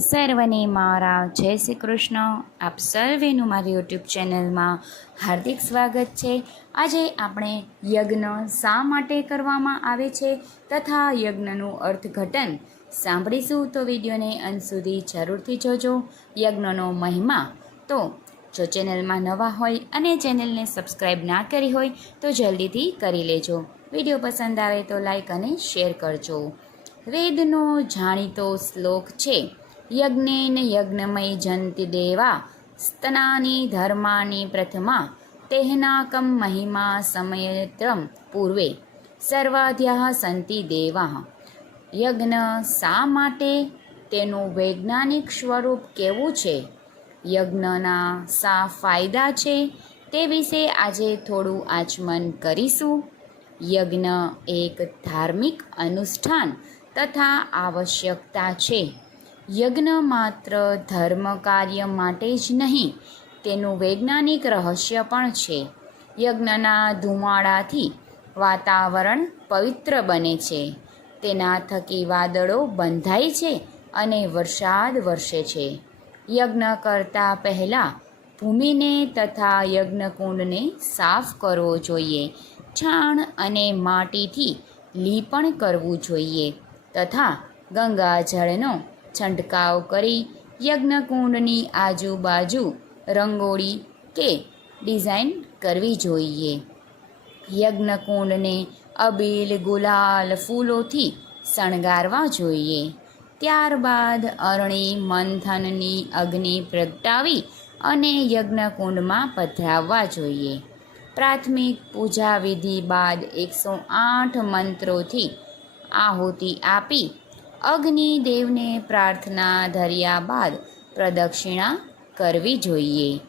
સર્વને મારા જય શ્રી કૃષ્ણ. આપ સર્વેનું મારી યુટ્યુબ ચેનલમાં હાર્દિક સ્વાગત છે. આજે આપણે યજ્ઞ શા માટે કરવામાં આવે છે તથા યજ્ઞનું અર્થઘટન સાંભળીશું તો વિડીયોને અંત સુધી જરૂરથી જોજો. યજ્ઞનો મહિમા તો જો ચેનલમાં નવા હોય અને ચેનલને સબસ્ક્રાઈબ ના કરી હોય તો જલ્દીથી કરી લેજો. વીડિયો પસંદ આવે તો લાઈક અને શેર કરજો. વેદનો જાણીતો શ્લોક છે. યજ્ઞેન યજ્ઞમય જંતિ દેવા, સ્તનાની ધર્માની પ્રથમા તેહનાકમ મહિમા સમયત્રમ પૂર્વે, સર્વાધ્યા સંતિ દેવા. યજ્ઞ શા માટે? તેનું વૈજ્ઞાનિક સ્વરૂપ કેવું છે? યજ્ઞના શા ફાયદા છે? તે વિશે આજે થોડું આચમન કરીશું. યજ્ઞ એક ધાર્મિક અનુષ્ઠાન તથા આવશ્યકતા છે. યજ્ઞ માત્ર ધર્મ કાર્ય માટે જ નહીં, તેનું વૈજ્ઞાનિક રહસ્ય પણ છે. યજ્ઞના ધુમાડાથી વાતાવરણ પવિત્ર બને છે. તેના થકી વાદળો બંધાય છે અને વરસાદ વરસે છે. યજ્ઞ કરતા પહેલાં ભૂમિને તથા યજ્ઞકુંડને સાફ કરવો જોઈએ. છાણ અને માટીથી લીપણ કરવું જોઈએ તથા ગંગાજળનો છંટકાવ કરી યજ્ઞકુંડની આજુબાજુ રંગોળી કે ડિઝાઇન કરવી જોઈએ. યજ્ઞકુંડને અબીલ ગુલાલ ફૂલોથી શણગારવા જોઈએ. ત્યારબાદ અરણી મંથનની અગ્નિ પ્રગટાવી અને યજ્ઞકુંડમાં પધરાવવા જોઈએ. પ્રાથમિક પૂજા વિધિ બાદ એકસો આઠ મંત્રોથી આહુતિ આપી અગ્નિદેવને પ્રાર્થના ધર્યા બાદ પ્રદક્ષિણા કરવી જોઈએ.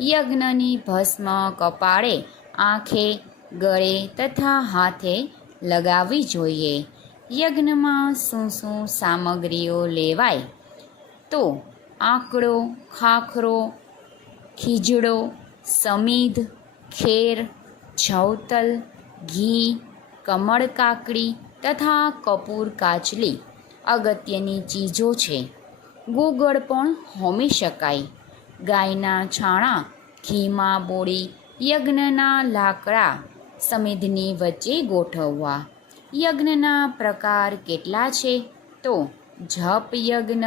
યજ્ઞની ભસ્મ કપાળે આંખે, ગળે તથા હાથે લગાવવી જોઈએ. યજ્ઞમાં શું શું સામગ્રીઓ લેવાય? તો આંકડો, ખાખરો, ખીજડો, સમીધ, ખેર જવતલ ઘી, કમળ કાકડી તથા કપૂર કાચલી અગત્યની ચીજો છે. ગુગળ પણ હોમી શકાય. ગાયના છાણા ઘીમાં બોળી, યજ્ઞના લાકડા સમિધની વચ્ચે ગોઠવવા. યજ્ઞના પ્રકાર કેટલા છે? તો જપ યજ્ઞ,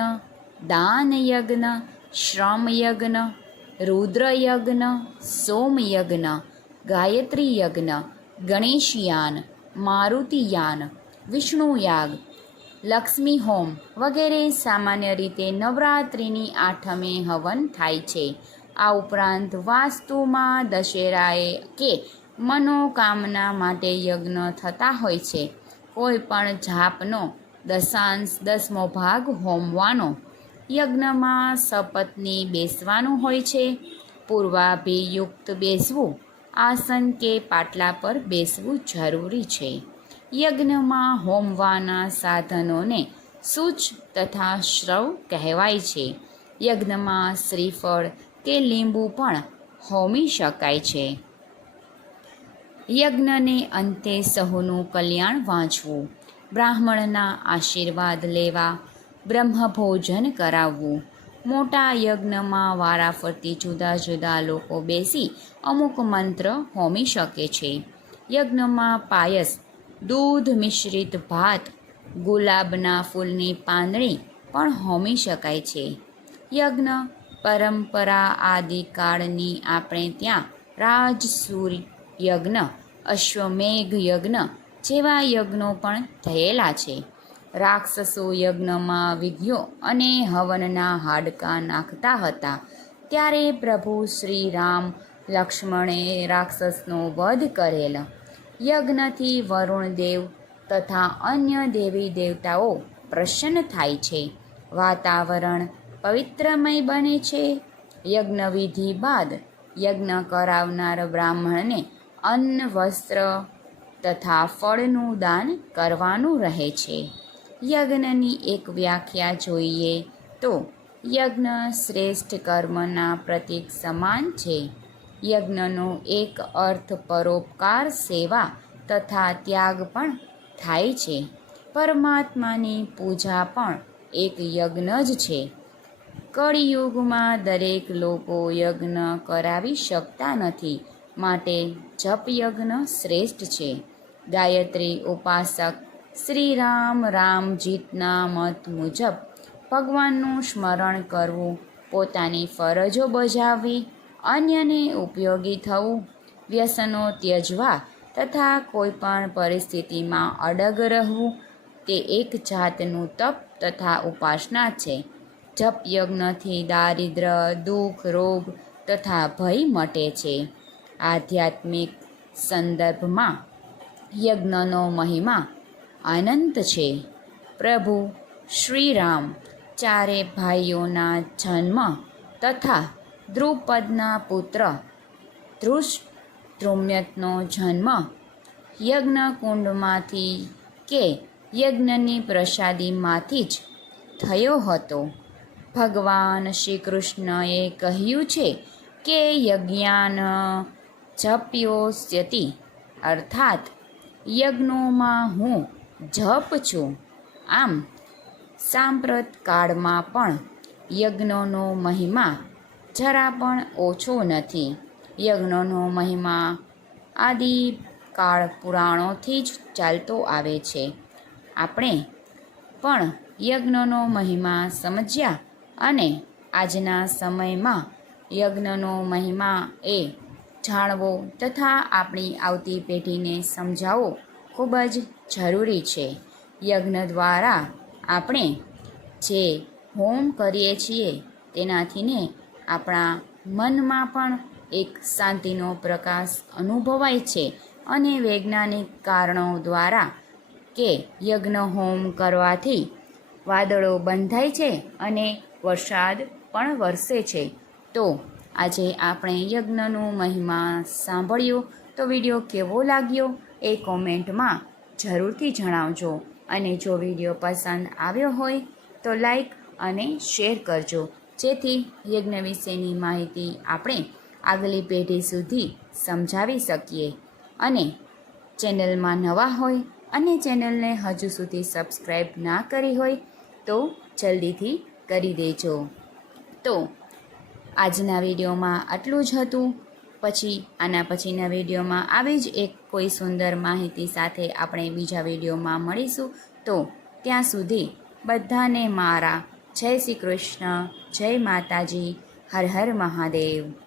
દાન યજ્ઞ, શ્રમ યજ્ઞ, રુદ્ર યજ્ઞ, સોમ યજ્ઞ, ગાયત્રી યજ્ઞ, ગણેશયાન, મારુતિયાન, વિષ્ણુયાગ લક્ષ્મી હોમ વગેરે સામાન્ય રીતે નવરાત્રિની આઠમે હવન થાય છે. આ ઉપરાંત વાસ્તુમાં દશેરાએ કે મનોકામના માટે યજ્ઞ થતા હોય છે. કોઈ પણ જાપનો, દશાંશ, દસમો ભાગ હોમવાનો, યજ્ઞમાં સપત્ની બેસવાનું હોય છે. પૂર્વાભિયુક્ત બેસવું, આસન કે પાટલા પર બેસવું જરૂરી છે. યજ્ઞમાં હોમવાના સાધનોને સૂચ તથા શ્રવ કહેવાય છે. યજ્ઞમાં શ્રીફળ કે લીંબુ પણ હોમી શકાય છે. યજ્ઞને અંતે સહુનું કલ્યાણ વાંચવું, બ્રાહ્મણના આશીર્વાદ લેવા, બ્રહ્મભોજન કરાવવું. મોટા યજ્ઞમાં વારાફરતી જુદા જુદા લોકો બેસી અમુક મંત્ર હોમી શકે છે. યજ્ઞમાં પાયસ દૂધ મિશ્રિત ભાત, ગુલાબના ફૂલની પાંદડી પણ હોમી શકાય છે. યજ્ઞ, પરંપરા આદિકાળની આપણે ત્યાં રાજસૂર યજ્ઞ, અશ્વમેઘ યજ્ઞ જેવા યજ્ઞો પણ થયેલા છે. રાક્ષસો યજ્ઞમાં વિઘ્યો અને હવનના હાડકા નાખતા હતા. ત્યારે પ્રભુ શ્રી રામ લક્ષ્મણે રાક્ષસનો વધ કરેલ. યજ્ઞથી વરુણદેવ તથા અન્ય દેવી દેવતાઓ પ્રસન્ન થાય છે. વાતાવરણ પવિત્રમય બને છે. યજ્ઞવિધિ બાદ યજ્ઞ કરાવનાર બ્રાહ્મણને અન્ન, વસ્ત્ર તથા ફળનું દાન કરવાનું રહે છે. યજ્ઞની એક વ્યાખ્યા જોઈએ તો યજ્ઞ શ્રેષ્ઠ કર્મના પ્રતીક સમાન છે. યજ્ઞનો એક અર્થ પરોપકાર સેવા તથા ત્યાગ પણ થાય છે. પરમાત્માની પૂજા પણ એક યજ્ઞ જ છે. કળિયુગમાં દરેક લોકો યજ્ઞ કરાવી શકતા નથી, માટે જપ યજ્ઞ શ્રેષ્ઠ છે. ગાયત્રી ઉપાસક શ્રી રામ રામજીતના મત મુજબ ભગવાનનું સ્મરણ કરવું, પોતાની ફરજો બજાવવી અન્યને ઉપયોગી થવું, વ્યસનો ત્યજવા તથા કોઈપણ પરિસ્થિતિમાં અડગ રહેવું, તે એક જાતનું તપ તથા ઉપાસના છે. જપ યજ્ઞથી દારિદ્ર, દુઃખ, રોગ તથા ભય મટે છે. આધ્યાત્મિક સંદર્ભમાં યજ્ઞનો મહિમા અનંત છે. પ્રભુ શ્રીરામ, ચારે ભાઈઓના જન્મ તથા દ્રુપદના પુત્ર ધૃષ્ટ્રુમ્યતનો જન્મ યજ્ઞકુંડમાંથી કે યજ્ઞની પ્રસાદીમાંથી જ થયો હતો. ભગવાન શ્રી કૃષ્ણએ કહ્યું છે કે યજ્ઞાન જપ્યોસ્યતિ, અર્થાત યજ્ઞોમાં હું જપ છું. આમ સાંપ્રત કાળમાં પણ યજ્ઞનો મહિમા જરા પણ ઓછો નથી. યજ્ઞનો મહિમા આદિકાળ પુરાણોથી જ ચાલતો આવે છે. આપણે પણ યજ્ઞનો મહિમા સમજ્યા અને આજના સમયમાં યજ્ઞનો મહિમા એ જાણવો તથા આપણી આવતી પેઢીને સમજાવવો ખૂબ જ જરૂરી છે. યજ્ઞ દ્વારા આપણે જે હોમ કરીએ છીએ તેનાથી ને આપણા મનમાં પણ એક શાંતિનો પ્રકાશ અનુભવાય છે અને વૈજ્ઞાનિક કારણો દ્વારા કે યજ્ઞ હોમ કરવાથી વાદળો બંધાય છે અને વરસાદ પણ વરસે છે. તો આજે આપણે યજ્ઞનો મહિમા સાંભળ્યો. તો વીડિયો કેવો લાગ્યો એ કોમેન્ટમાં જરૂરથી જણાવજો. અને જો વીડિયો પસંદ આવ્યો હોય તો લાઈક અને શેર કરજો. જેથી યજ્ઞ વિશેની માહિતી આપણે આગલી પેઢી સુધી સમજાવી શકીએ. અને ચેનલમાં નવા હોય અને ચેનલને હજુ સુધી સબસ્ક્રાઈબ ના કરી હોય તો જલ્દીથી કરી દેજો. તો આજના વિડીયોમાં આટલું જ હતું. પછી આના પછીના વિડીયોમાં આવી જ એક કોઈ સુંદર માહિતી સાથે આપણે બીજા વિડીયોમાં મળીશું. તો ત્યાં સુધી બધાને મારા જય શ્રી કૃષ્ણ જય માતાજી હર હર મહાદેવ.